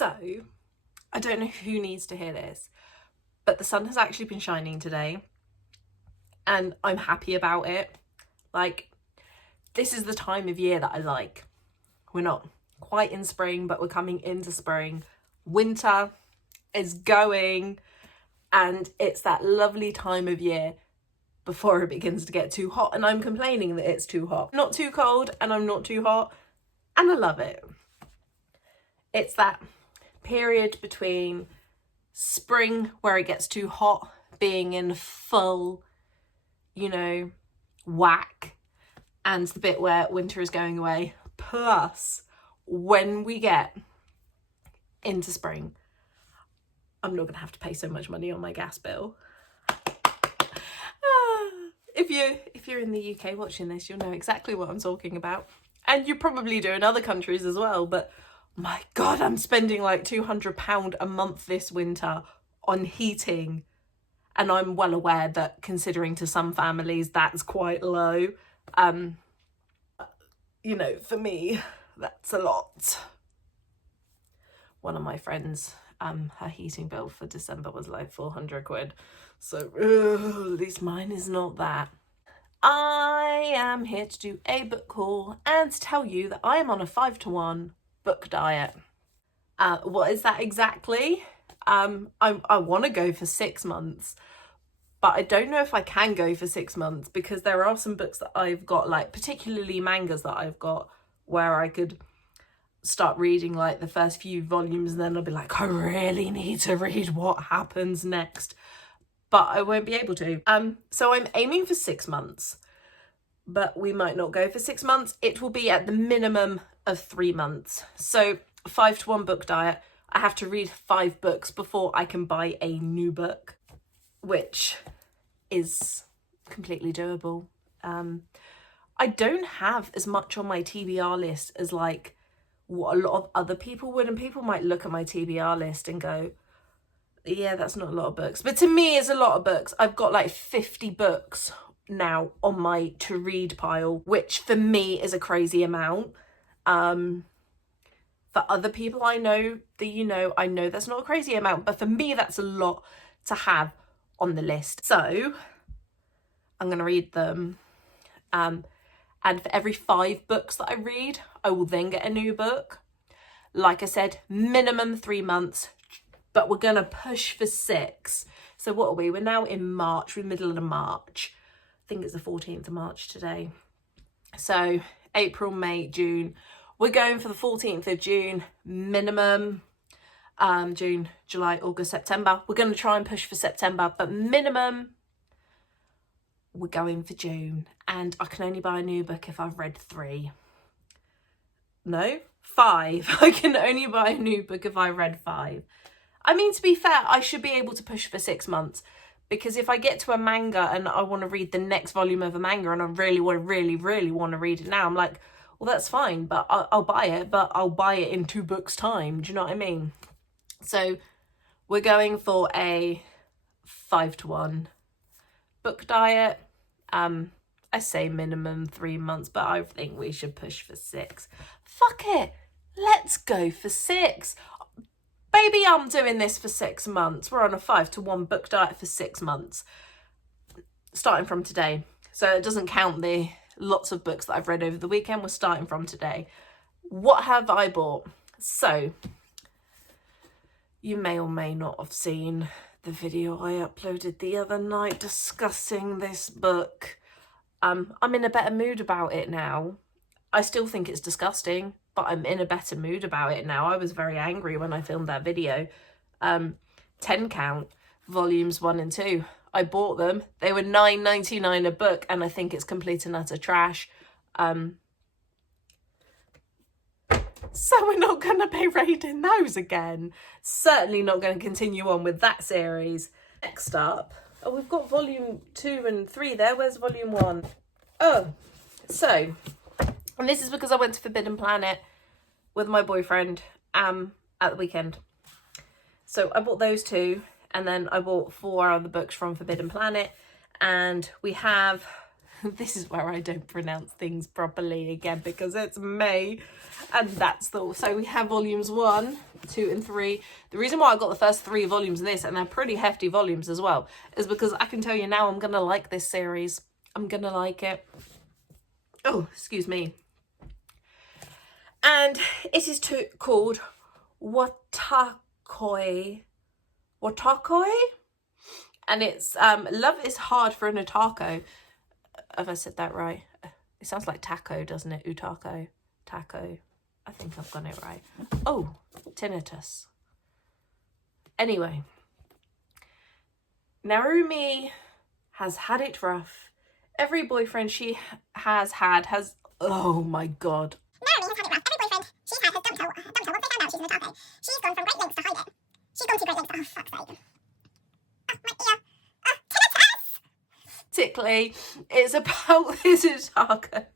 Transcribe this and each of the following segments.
So, I don't know who needs to hear this, but the sun has actually been shining today and I'm happy about it. Like, this is the time of year that I like. We're not quite in spring, but we're coming into spring. Winter is going, and it's that lovely time of year before it begins to get too hot, and I'm complaining that it's too hot. Not too cold, and I'm not too hot, and I love it. It's that period between spring where it gets too hot, being in full, whack, and the bit where winter is going away. Plus, when we get into spring, I'm not going to have to pay so much money on my gas bill. If you're in the UK watching this, you'll know exactly what I'm talking about. And you probably do in other countries as well, but my God, I'm spending like £200 a month this winter on heating. And I'm well aware that considering to some families, that's quite low. For me, that's a lot. One of my friends, her heating bill for December was like 400 quid. So at least mine is not that. I am here to do a book haul and to tell you that I am on a 5-to-1 book diet. What is that exactly? I want to go for 6 months, but I don't know if I can go for 6 months because there are some books that I've got, like particularly mangas that I've got, where I could start reading like the first few volumes and then I'll be like, I really need to read what happens next, but I won't be able to. So I'm aiming for 6 months, but we might not go for 6 months. It will be at the minimum of 3 months. So 5-to-1 book diet, I have to read 5 books before I can buy a new book, which is completely doable. I don't have as much on my TBR list as like what a lot of other people would, and people might look at my TBR list and go, yeah, that's not a lot of books, but to me it's a lot of books. I've got like 50 books now on my to read pile, which for me is a crazy amount. For other people I know that I know that's not a crazy amount, but for me that's a lot to have on the list. So I'm going to read them. And for every 5 books that I read, I will then get a new book. Like I said, minimum 3 months, but we're going to push for 6. So what are we? We're now in March, we're middle of March. I think it's the 14th of March today. So April, May, June. We're going for the 14th of June, minimum. June, July, August, September. We're going to try and push for September, but minimum, we're going for June. And I can only buy a new book if I've read 3. No, 5. I can only buy a new book if I've read 5. I mean, to be fair, I should be able to push for 6 months, because if I get to a manga and I want to read the next volume of a manga and I really want to read it now, I'm like, well, that's fine, but I'll buy it, but I'll buy it in 2 books' time. Do you know what I mean? So we're going for a 5-to-1 book diet. I say minimum 3 months, but I think we should push for 6. Fuck it. Let's go for 6. Baby, I'm doing this for 6 months. We're on a 5-to-1 book diet for 6 months. Starting from today. So it doesn't count the lots of books that I've read over the weekend. We're starting from today. What have I bought? So you may or may not have seen the video I uploaded the other night discussing this book. I'm in a better mood about it now. I still think it's disgusting, but I'm in a better mood about it now. I was very angry when I filmed that video. 10 Count, volumes 1 and 2. I bought them. They were $9.99 a book, and I think it's complete and utter trash. So we're not going to be raiding those again. Certainly not going to continue on with that series. Next up, oh, we've got volume 2 and 3 there. Where's volume 1? Oh, so, and this is because I went to Forbidden Planet with my boyfriend at the weekend. So I bought those 2, and then I bought 4 other books from Forbidden Planet, and we have This is where I don't pronounce things properly again because it's May, and that's the, so we have volumes 1, 2 and 3. The reason why I got the first 3 volumes of this, and they're pretty hefty volumes as well, is because I can tell you now I'm gonna like this series. I'm gonna like it. Oh, excuse me. And it is called Wotakoi. Wotakoi? And it's Love is Hard for an Otaku. Have I said that right? It sounds like taco, doesn't it? Utako. Taco. I think I've got it right. Oh, tinnitus. Anyway. Narumi has had it rough. Every boyfriend she has had has... Oh my god. Narumi has had it rough. Every boyfriend she's had has dumped her once they found out she's an otaku. She's gone from great lengths to hide it. She's gone to great lengths. Oh, fuck's sake. Oh, my ear. Oh, tinnitus! Tickly. It's about this otaku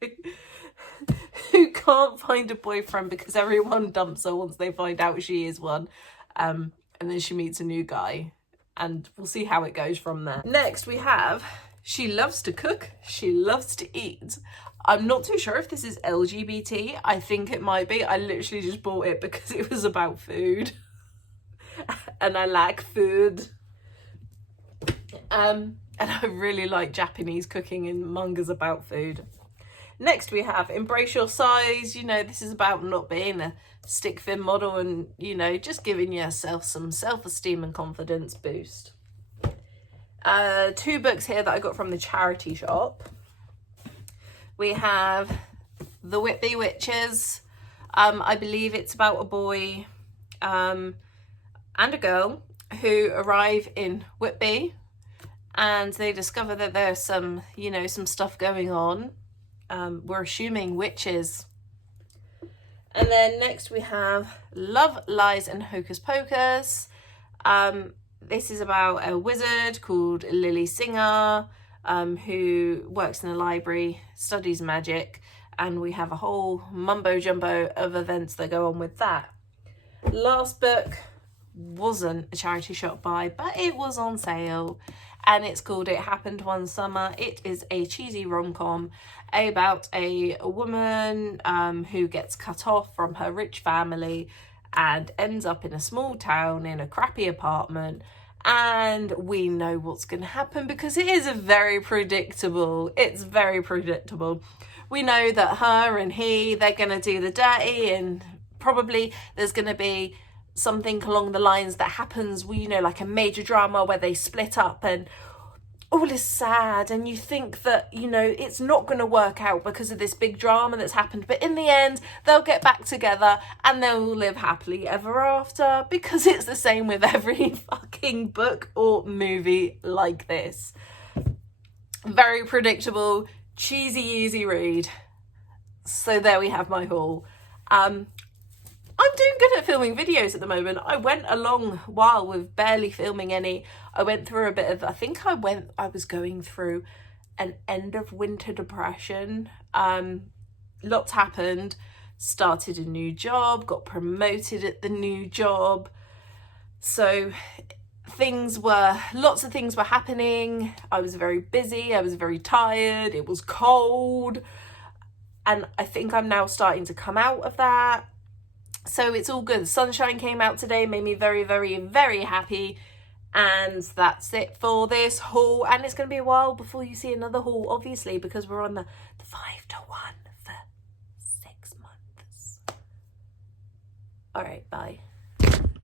who can't find a boyfriend because everyone dumps her once they find out she is one. And then she meets a new guy. And we'll see how it goes from there. Next we have She Loves to Cook, She Loves to Eat. I'm not too sure if this is LGBT. I think it might be. I literally just bought it because it was about food. And I like food. And I really like Japanese cooking and mangas about food. Next we have Embrace Your Size. You know, this is about not being a stick thin model and, you know, just giving yourself some self-esteem and confidence boost. 2 books here that I got from the charity shop. We have The Whitby Witches. I believe it's about a boy and a girl who arrive in Whitby and they discover that there's some, you know, some stuff going on. We're assuming witches. And then next we have Love, Lies and Hocus Pocus. This is about a wizard called Lily Singer, who works in a library, studies magic, and we have a whole mumbo jumbo of events that go on with that. Last book wasn't a charity shop buy, but it was on sale, and it's called It Happened One Summer. It is a cheesy rom-com about a woman who gets cut off from her rich family and ends up in a small town in a crappy apartment, and we know what's going to happen because it is very predictable. It's very predictable. We know that her and he, they're going to do the dirty, and probably there's going to be something along the lines that happens, you know, like a major drama where they split up and all is sad, and you think that, you know, it's not going to work out because of this big drama that's happened, but in the end they'll get back together and they'll live happily ever after, because it's the same with every fucking book or movie like this. Very predictable, cheesy, easy read. So there we have my haul. I'm doing good at filming videos at the moment. I went a long while with barely filming any. I went through a bit of, I was going through an end of winter depression. Lots happened. Started a new job, got promoted at the new job. So lots of things were happening. I was very busy, I was very tired, it was cold. And I think I'm now starting to come out of that. So it's all good. The sunshine came out today, made me very, very, very happy. And that's it for this haul. And it's going to be a while before you see another haul, obviously, because we're on the 5-to-1 for 6 months. All right, bye.